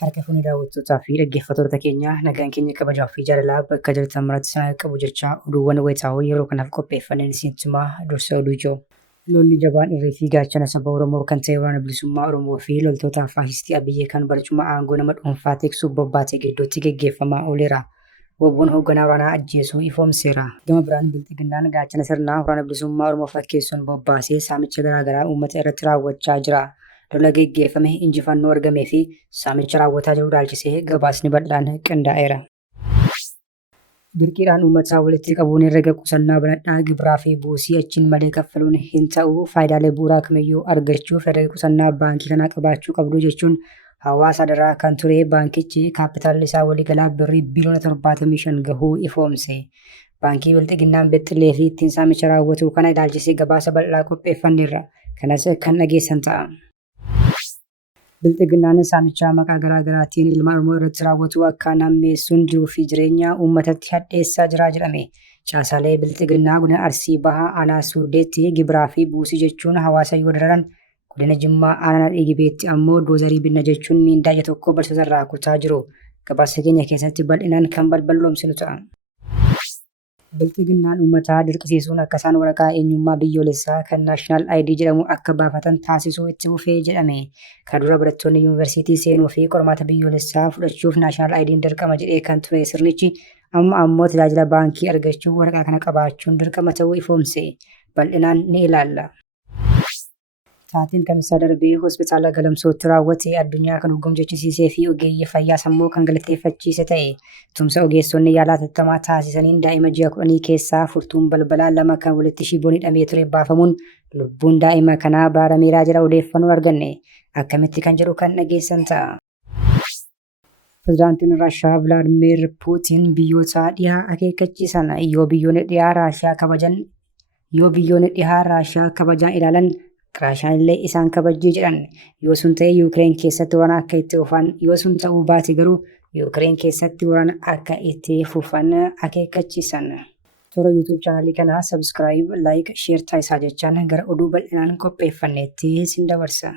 Harka fuunii daawwattootaa fi dhaggeeffattoota keenya nagaan keenya kabajaa fi jaalalaa bakka jirtan maratti sana qabu jechaa oduuwwan wayitaawoo yeroo kanaaf qopheeffanneen isinitti dursa oduu ijoo. Lolli jabaan irree fi gaachana saba Oromoo kan ta'e waraana bilisummaa Oromoo fi loltoota faashistii Abiyyee kan barcuma aangoo nama dhuunfaa tiksuuf bobbaatee gidduutti gaggeeffamaa ooleera. Wobboon hoogganaa waraanaa ajjeesuu ifoomseera. Gama biraan bilxiginnaan gaachana sirnaa waraana bilisummaa Oromoo fakkeessuun bobbaasee saamicha garaagaraa uummata irratti raawwachaa jira. Lola gaggeeffame injifannoo argamee fi saamicha raawwataa jiru ilaalchisee gabaasni bal'aan qindaa'eera. Dirqiidhaan uummataa walitti qabuun herrega qusannaa banadhaa gibiraa fi buusii achiin malee kaffaluun hin ta'u faayidaalee bu'uuraa kamiyyuu argachuuf herrega qusannaa baankii kanaa qabaachuu qabdu jechuun hawaasa daraa kan ture baankichi kaapitaalli isaa waliigalaa birrii biliyoona 75 gahuu ifoomse. Baankii bilxiginnaan bexxilee fi ittiin saamicha raawwatu kana ilaalchisee gabaasa bal'aa qopheeffanneerra. Kanas kan dhageessan ta'a. Bilxiginnaan saamichaa maqaa garaagaraatiin ilma Oromoo irratti raawwatu akka nammeessuun jiruu fi jireenya uummatatti hadheessaa jira jedhame. Caasaalee bilxiginnaa godina Arsii Bahaa aanaa Suuddeetti gibiraa fi buusii jechuun hawaasa yoo dararan godina Jimmaa aanaa Dhiigibeetti ammoo doozarii binna jechuun miindaa ija tokko barsiisa irraa kutaa jiru. Gabaasa keenya keessatti bal'inaan kan balballoomsinu ta'a. Bilxiginnaan uummataa dirqisiisuun akka isaan waraqaa eenyummaa biyyoolessaa kan naashinaal ID jedhamu akka baafatan taasisuu itti fufee jedhame. Kan dura barattoonni yuunivarsiitii seenuu fi qormaata biyyoolessaa fudhachuuf naashinaal ID'n dirqama jedhee kan ture sirnichi amma ammoo tajaajila baankii argachuuf waraqaa kana qabaachuun dirqama ta'uu ifoomse. Bal'inaan ni ilaalla. Taateen kamisaa darbee hospitaala Galamsootti raawwate addunyaa kan hoggomjechisiisee fi ogeeyyii fayyaa sammuu kan galateeffachiise ta'e. Tumsa ogeessonni yaalaa tattamaa taasisaniin daa'ima ji'a 10 keessaa furtuun balbalaa 2 kan walitti shiboon hidhamee ture baafamuun lubbuun daa'ima kanaa barameeraa jira odeeffannoo arganne. Akkamitti kan jedhu kan dhageessan ta'a. Pireezidaantiin Raashiyaa Vilaadimeer Puutiin biyyoota dhiyaa akeekkachiisan yoo biyyoonni dhiyaa Raashiyaa kabajaan ilaalan Raashiyaan illee isaan kabajjii jedhan. Yoo sun ta'e Yuukireen keessatti waraana akka itti fufan yoo sun ta'uu baate garuu Yuukireen keessatti waraana akka itti fufan akeekkachiisan. Toora YouTube chaanalii kanaa subscribe, like, share taasisaa jechaan gara oduu bal'inaan qopheeffanneetti sin dabarsa.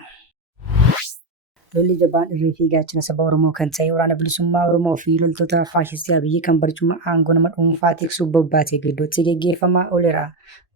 Lolli jabaan irree fi gaachana saba Oromoo kan ta'e waraana bilisummaa Oromoo fi loltoota faashistii Abiyyee kan barcuma aangoo nama dhuunfaa tiksuuf bobbaatee gidduutti gaggeeffamaa ooleera.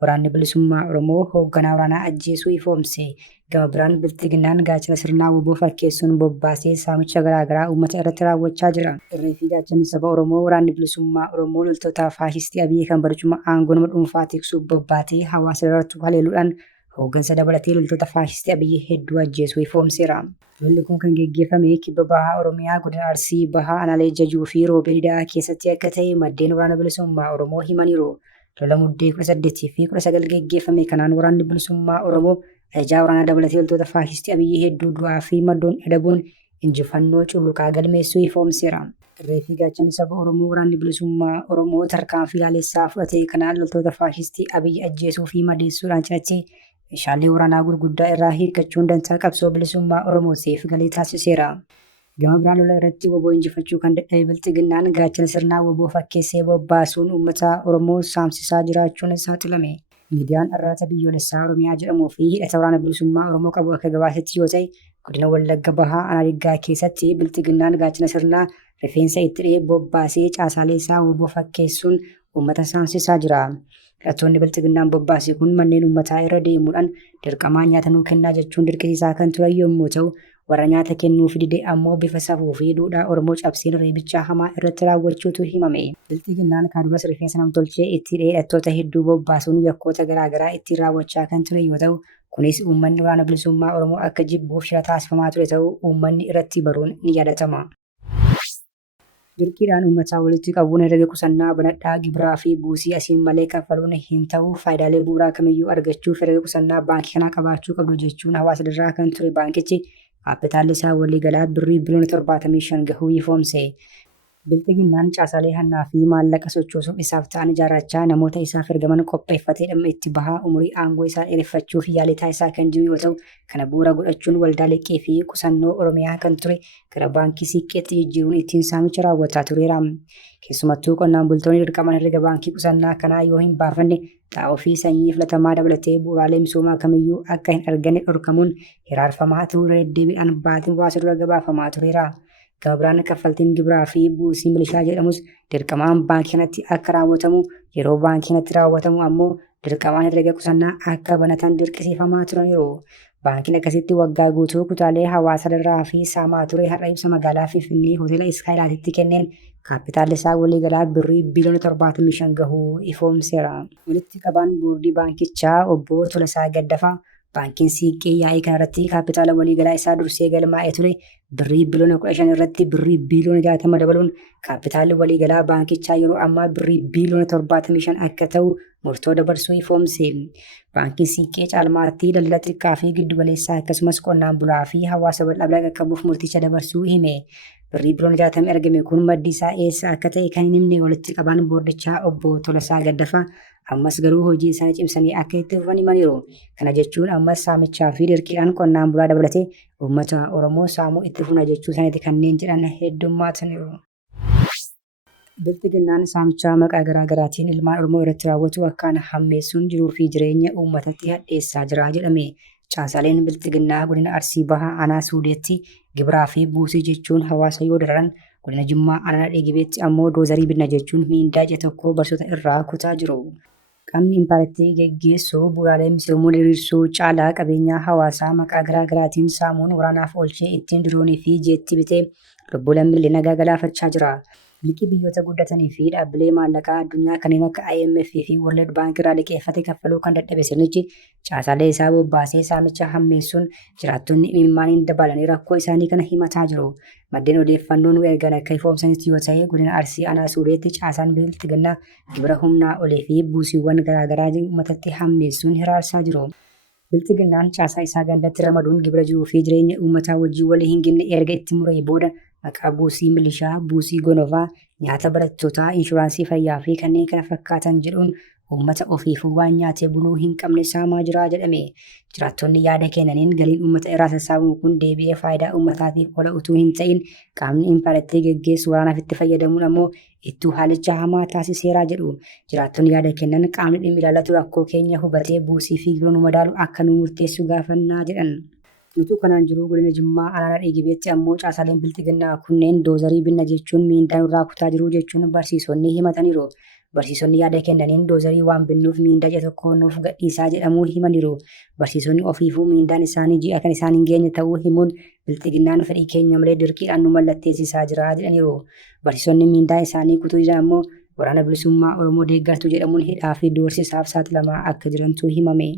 Waraanni bilisummaa Oromoo hoogganaa waraanaa ajjeesuu ifoomse. Gama biraan bilxiginnaan gaachana sirnaa woboo fakkeessuun bobbaasee saamicha garaagaraa uummata irratti raawwachaa jira. Irree fi gaachanni saba Oromoo waraanni bilisummaa Oromoo loltoota faashistii Abiyyee kan barcuma aangoo nama dhuunfaa tiksuuf bobbaatee hawaasa irratti haleeluudhaan hooggansa dabalatee loltoota faashistii Abiyyee hedduu ajjeesuu ifoomseera. Lolli kun kan gaggeeffame kibba bahaa Oromiyaa godina Arsii Bahaa aanaalee Jajuu fi Roobee Lidaa keessatti akka ta'e maddeen waraana bilisummaa Oromoo himaniiru. Lola muddee 18 fi 19 gaggeeffame kanaan waraanni bilisummaa Oromoo ajajaa waraanaa dabalatee loltoota faashistii Abiyyee hedduu du'aa fi maddoon adabuun injifannoo culluqaa galmeessuu ifoomseera. Irree fi gaachanni saba Oromoo waraanni bilisummaa Oromoo tarkaanfii ilaalessaa fudhate kanaan loltoota faashistii Abiyyee ajjeesuu fi madeessuudhaan cinatti meeshaalee waraanaa gurguddaa irraa hiikachuun dantaa qabsoo bilisummaa Oromootiif galii taasiseera. Gama biraan lola irratti woboo injifachuu kan dadhabe bilxiginnaan gaachana sirnaa woboo fakkeessee bobbaasuun uummata Oromoo saamsisaa jiraachuun saaxilame. Miidiyaan Arraata Biyyoolessaa Oromiyaa jedhamuu fi hidhata waraana bilisummaa Oromoo qabu akka gabaasetti yoo ta'e godina Wallagga Bahaa aanaa Diggaa keessatti bilxiginnaan gaachana sirnaa rifeensa itti dha'ee bobbaasee caasaalee isaa woboo fakkeessuun uummata saamsisaa jira. Hidhattoonni bilxiginnaan bobbaasee kun manneen uummataa irra deemuudhaan dirqamaa nyaata nuu kennaa jechuun dirqisiisaa kan turan yommuu ta'u warra nyaata kennuuf dide ammoo bifa safuu fi duudhaa Oromoo cabseen reebichaa hamaa irratti raawwachuutu himame. Bilxiginnaan kan duras rifeensa namtolchee itti dha'ee hidhattoota hedduu bobbaasuun yakkoota garaagaraa ittiin raawwachaa kan ture yoo ta'u kunis uummanni waraana bilisummaa Oromoo akka jibbuuf shira taasifamaa ture ta'uu uummanni irratti baruun ni yaadatama. Dirqiidhaan uummataa walitti qabuun herrega qusannaa banadhaa gibiraa fi buusii asiin malee kaffaluun hin ta'u faayidaalee bu'uuraa kamiyyuu argachuuf herrega qusannaa baankii kanaa qabaachuu qabdu jechuun hawaasa daraa kan ture baankichi kaapitaalli isaa waliigalaa birrii biliyoona 75 gahuu ifoomse. Bilxiginnaan caasaalee hannaa fi maallaqa sochoosuuf isaaf ta'an ijaarrachaa namoota isaaf ergaman qopheeffatee dhimma itti bahaa umurii aangoo isaa dheereffachuuf yaalii taasisaa kan jiru yoo ta'u kana bu'uura godhachuun waldaa liqii fi qusannoo Oromiyaa kan ture gara baankii siiqqeetti jijjiiruun ittiin saamicha raawwataa tureera. Keessumattuu qonnaan bultoonni dirqamaan herrega baankii qusannaa kanaa yoo hin baafanne xaa'oo fi sanyii filatamaa dabalatee bu'uuraalee misoomaa kamiyyuu akka hin arganne dhorkamuun hiraarfamaa turuu deddeebiidhaan baatiin muraasa dura gabaafamaa tureera. Gama biraan kaffaltiin gibiraa fi buusii milishaa jedhamus dirqamaan baankii kanatti akka raawwatamu yeroo baankii kanatti raawwatamu ammoo dirqamaan herrega qusannaa akka banatan dirqisiifamaa turaniiru. Baankiin akkasitti waggaa guutuu kutaalee hawaasa irraa fi saamaa ture har'a ibsa magaalaa Finfinnee hoteela Iskaayilaatitti kenneen kaapitaalli isaa waliigalaa birrii biliyoona 75 gahuu ifoomseera. Walitti qabaan boordii baankichaa obbo Tolasaa Gaddafaa baankiin siiqqee yaa'ii kanarratti kaapitaala waliigalaa isaa dursee galmaa'ee ture birrii biliyoona 15 irratti birrii biliyoona 60 dabaluun kaapitaalli waliigalaa baankichaa yeroo ammaa birrii biliyoona 75 akka ta'u murtoo dabarsuu ifoomse. Baankiin siiqqee caalmaatti daldala xiqqaa fi giddugaleessaa akkasumas qonnaan bulaa fi hawaasa bal'aa qaqqabuuf murticha dabarsuu hime. Birrii biliyoona 60 argame kun maddi isaa eessa akka ta'e kan hin himne walitti qabaan boordichaa obbo Tolasaa Gaddafaa ammas garuu hojii isaanii cimsanii akka itti fufan himaniiru. Kana jechuun ammas saamichaa fi dirqiidhaan qonnaan bulaa dabalatee uummata Oromoo saamuu itti fufna jechuu isaaniiti kanneen jedhan heddummaataniiru. Biltiginnaan saamichaa maqaa garaa garaatiin ilmaan Oromoo irratti raawwatu akkaan hammeessuun jiruu fi jireenya uummatatti hadheessaa jira jedhame. Caasaaleen biltiginnaa godina Arsii Bahaa Aanaa Suudeetti gibiraa fi buusii jechuun hawaasa yoo dararan godina Jimmaa Aanaa Dheegibeetti ammoo doozarii binna jechuun miindaa ija tokko barsoota irraa kutaa jiru. Qaamni impaartii geggeessuu bu'uuraalee misoomuu diriirsuu caalaa qabeenyaa hawaasaa maqaa garaa garaatiin saamuun waraanaaf oolchee ittiin diroonii fi jeetti bitee lubbuu lammiilee nagaa galaafachaa jira. Liqii biyyoota guddatanii fi dhaabbilee maallaqaa addunyaa kanneen akka IMF fi World Bank irraa liqeeffate kaffaluu kan dadhabe sirnichi caasaalee isaa bobbaasee saamicha hammeessuun jiraattonni imimmaaniin dabalanii rakkoo isaanii kana himataa jiru. Maddeen odeeffannoo nu ergan akka ifoomsanitti yoo ta'e godina Arsii Aanaa Suudeetti caasaan biltiginnaa gibira humnaa olii fi buusiiwwan garaagaraa uummatatti hammeessuun hiraarsaa jiru. Biltiginnaan caasaa isaa gandatti ramaduun gibira jiruu fi jireenya uummataa wajjin walii hin ginne erga itti muree booda maqaa buusii milishaa, buusii gonofaa, nyaata barattootaa, inshuraansii fayyaa fi kanneen kana fakkaatan jedhuun uummata ofiif waan nyaatee buluu hin qabne saamaa jira jedhame. Jiraattonni yaada kennaniin galiin uummata irraa sassaabamu kun deebi'ee faayidaa uummataatiif ola utuu hin ta'in qaamni impaartii geggeessu waraanaaf itti fayyadamuun ammoo ittuu haalicha hamaa taasiseera jedhu. Jiraattonni yaada kennan qaamni dhimmi ilaallatu rakkoo keenya hubatee buusii fi gibira nu madaalu akka nu murteessu gaafannaa jedhan. Nutu kanaan jiru godina Jimmaa Aanaa Dheegibeetti ammoo caasaaleen biltiginnaa kunneen doozarii binna jechuun miindaa nurraa kutaa jiru jechuun barsiisonni himataniiru. Barsiisonni yaada kennaniin doozarii waan binnuuf miindaa ija tokko nuuf gadhiisaa jedhamuu himaniiru. Barsiisonni ofiifuu miindaan isaanii ji'a kan isaan hin geenye ta'uu himuun biltiginnaan fedhii keenya malee dirqiidhaan nu mallatteessisaa jira jedhaniiru. Barsiisonni miindaa isaanii kutuu jiran ammoo waraana bilisummaa Oromoo deeggartuu jedhamuun hidhaa fi doorsisaaf saaxilamaa akka jirantu himame.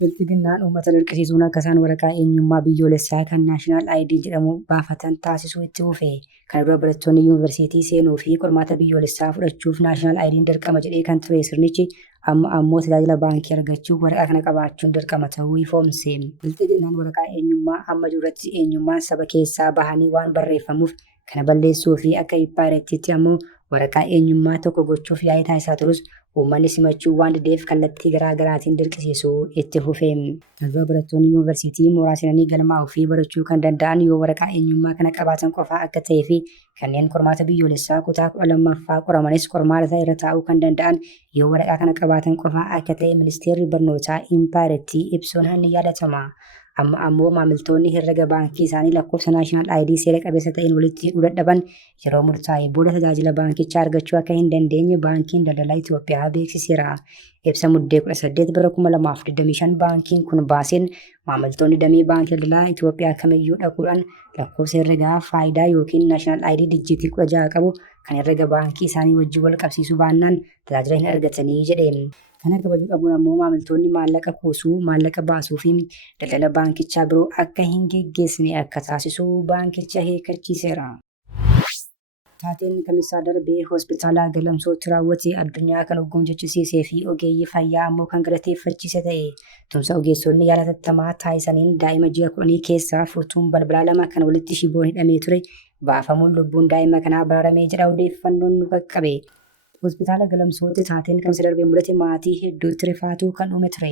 Biltiginnaan uummata dirqisiisuun akka isaan waraqaa eenyummaa biyyoolessaa kan naashinaal ID jedhamu baafatan taasisuu itti fufe. Kana dura barattoonni yuunivarsiitii seenuu fi qormaata biyyoolessaa fudhachuuf naashinaal ID'n dirqama jedhee kan ture sirnichi amma ammoo tajaajila baankii argachuuf waraqaa kana qabaachuun dirqama ta'uu ifoomse. Biltiginnaan waraqaa eenyummaa amma duratti eenyummaan saba keessaa bahanii waan barreeffamuuf kana balleessuu fi akka impaayiretiitti ammoo waraqaa eenyummaa tokko gochuuf yaa'ii taasisaa turus uummanni simachuu waan dideef kallattii garaa garaatiin dirqisiisuu itti fufe. Daldala barattoonni yuunivarsiitii mooraa seenanii galmaa'uu fi barachuu kan danda'an yoo waraqaa eenyummaa kana qabaatan qofaa akka ta'ee fi kanneen qormaata biyyoolessaa kutaa 12ffaa qoramanis qormaata irra taa'uu kan danda'an yoo waraqaa kana qabaatan qofaa akka ta'e ministeerri barnootaa impaayirtii ibsuun ni yaadatama. Amma ammoo maamiltoonni herrega baankii isaanii lakkoofsa naashinaal ID seera qabeessa ta'een walitti hidhuu dadhaban yeroo murtaa'e booda tajaajila baankichaa argachuu akka hin dandeenye baankiin daldalaa Itoophiyaa beeksiseera. Ibsa muddee 18 bara 2025 baankiin kun baaseen maamiltoonni damee baankii daldalaa Itoophiyaa kamiyyuu dhaquudhaan lakkoofsa herregaa faayidaa yookiin naashinaal ID dijiitii 16 qabu kan herrega baankii isaanii wajjin wal qabsiisuu baannaan tajaajila hin argatanii jedheen. Kana kabajuu qabuun ammoo maamiltoonni maallaqa kuusuu, maallaqa baasuu fi daldala baankichaa biroo akka hin geggeessine akka taasisu baankicha akeekkachiiseera. Taateen kamisaa darbee hospitaala Galamsootti raawwate addunyaa kan hoggomjechisiisee fi ogeeyyii fayyaa ammoo kan galateeffachiise ta'e. Tumsa ogeessonni yaala tattamaa taasisaniin daa'ima ji'a 10 keessaa furtuun balbalaa 2 kan walitti shiboon hidhamee ture baafamuun lubbuun daa'ima kanaa bararamee jedha odeeffannoon nu qaqqabe. Hospitaala Galamsootti taateen kamisa darbee mudate maatii hedduutti rifaatuu kan uume ture.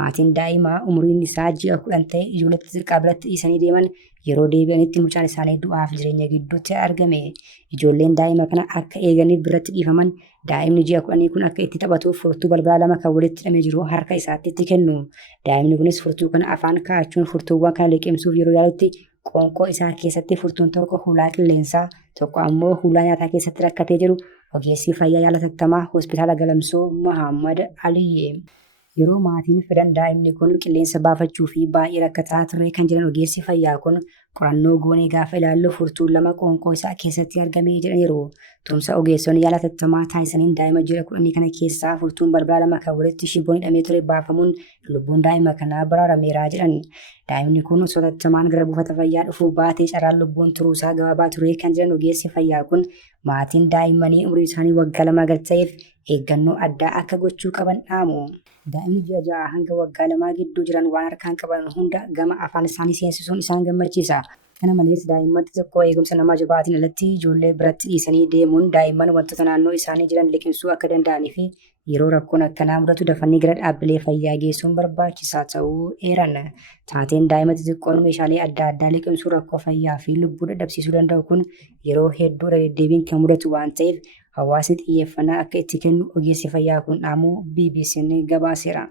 Maatiin daa'imaa umuriin isaa ji'a 10 ta'e ijoollee xixiqqaa biratti dhiisanii deeman yeroo deebi'anitti mucaan isaanii du'aaf jireenya gidduutti argame. Ijoolleen daa'ima kana akka eeganiif biratti dhiifaman daa'imni ji'a 10 kun akka itti taphatuuf furtuu balbalaa 2 kan walitti hidhamee jiru harka isaatti itti kennu. Daa'imni kunis furtuu kana afaan kaa'achuun furtuuwwan kana liqimsuuf yeroo yaalutti qoonqoo isaa keessatti furtuun tokko hulaa qilleensaa tokko ammoo hulaa nyaataa keessatti rakkatee jiru ogeessi fayyaa yaala tattamaa hospitaala Galamsoo Mahammad Aliyyee. Yeroo maatiin fidan daa'imni kun qilleensa baafachuu fi baay'ee rakkataa ture kan jiran ogeessi fayyaa kun qorannoo goonee gaafa ilaallu furtuun lama qoonqoo isaa keessatti argamee jedhaniiru. Tumsa ogeessonni yaala tattamaa taasisaniin daa'ima ji'a 10 kana keessaa furtuun balbala lama kan walitti shiboon hidhamee ture baafamuun lubbuun daa'ima kanaa baraarameera jedhan. Daa'imni kun osoo tattamaan gara buufata fayyaa dhufuu baatee carraan lubbuun turuusaa gabaabaa ture kan jiran ogeessi fayyaa kun maatiin daa'immanii umurii isaanii waggaa 2 gad ta'eef eeggannoo addaa akka gochuu qaban dhaamu. Daa'imni ji'a 6 hanga waggaa 2 gidduu jiran waan harkaan qaban hunda gama afaan isaanii seensisuun isaan gammachiisa. Kana malees daa'immatti tokko eegumsa nama jabaatiin alatti ijoollee biratti dhiisanii deemuun daa'imman wantoota naannoo isaanii jiran liqimsuu akka danda'anii fi yeroo rakkoon akkanaa mudatu dafanii gara dhaabbilee fayyaa geessuun barbaachisaa ta'uu eeran. Taateen daa'ima xixiqqoon meeshaalee adda addaa liqimsuu rakkoo fayyaa fi lubbuu dadhabsiisuu danda'u kun yeroo hedduu deddeebiin kan mudatu waan ta'eef hawaasni xiyyeeffannaa akka itti kennu ogeessi fayyaa kun dhaamuu BBC'n gabaaseera.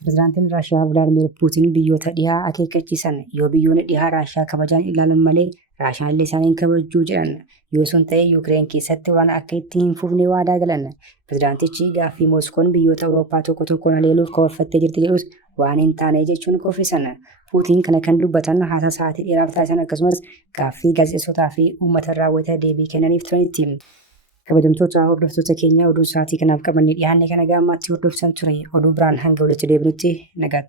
Pireezidaantiin Raashiyaa Vilaadiimiir Puutiin biyyoota dhihaa akeekkachiisan yoo biyyoonni dhihaa Raashiyaa kabajaan ilaalan malee Raashiyaan illee isaaniin kabajuu jedhan yoo sun ta'e Yuukireen keessatti waan akka itti hin fufne waadaa galan. Pireezidaantichi gaaffii Mooskoon biyyoota Awurooppaa tokkoon haleeluuf karoorfattee jirti jedhus waan hin taane jechuun kuffisan. Puutiin kana kan dubbatan haasaa sa'aatii dheeraaf taasisan akkasumas gaaffii gaazexeessotaa fi uummata raawwatee deebii kennaniif turanitti. Kabajamtoota hordoftoota keenya oduu sa'aatii kanaaf qabannee dhiyaanne kana gaammaatti hordoftan ture oduu biraan hanga walitti deebinutti nagaatti.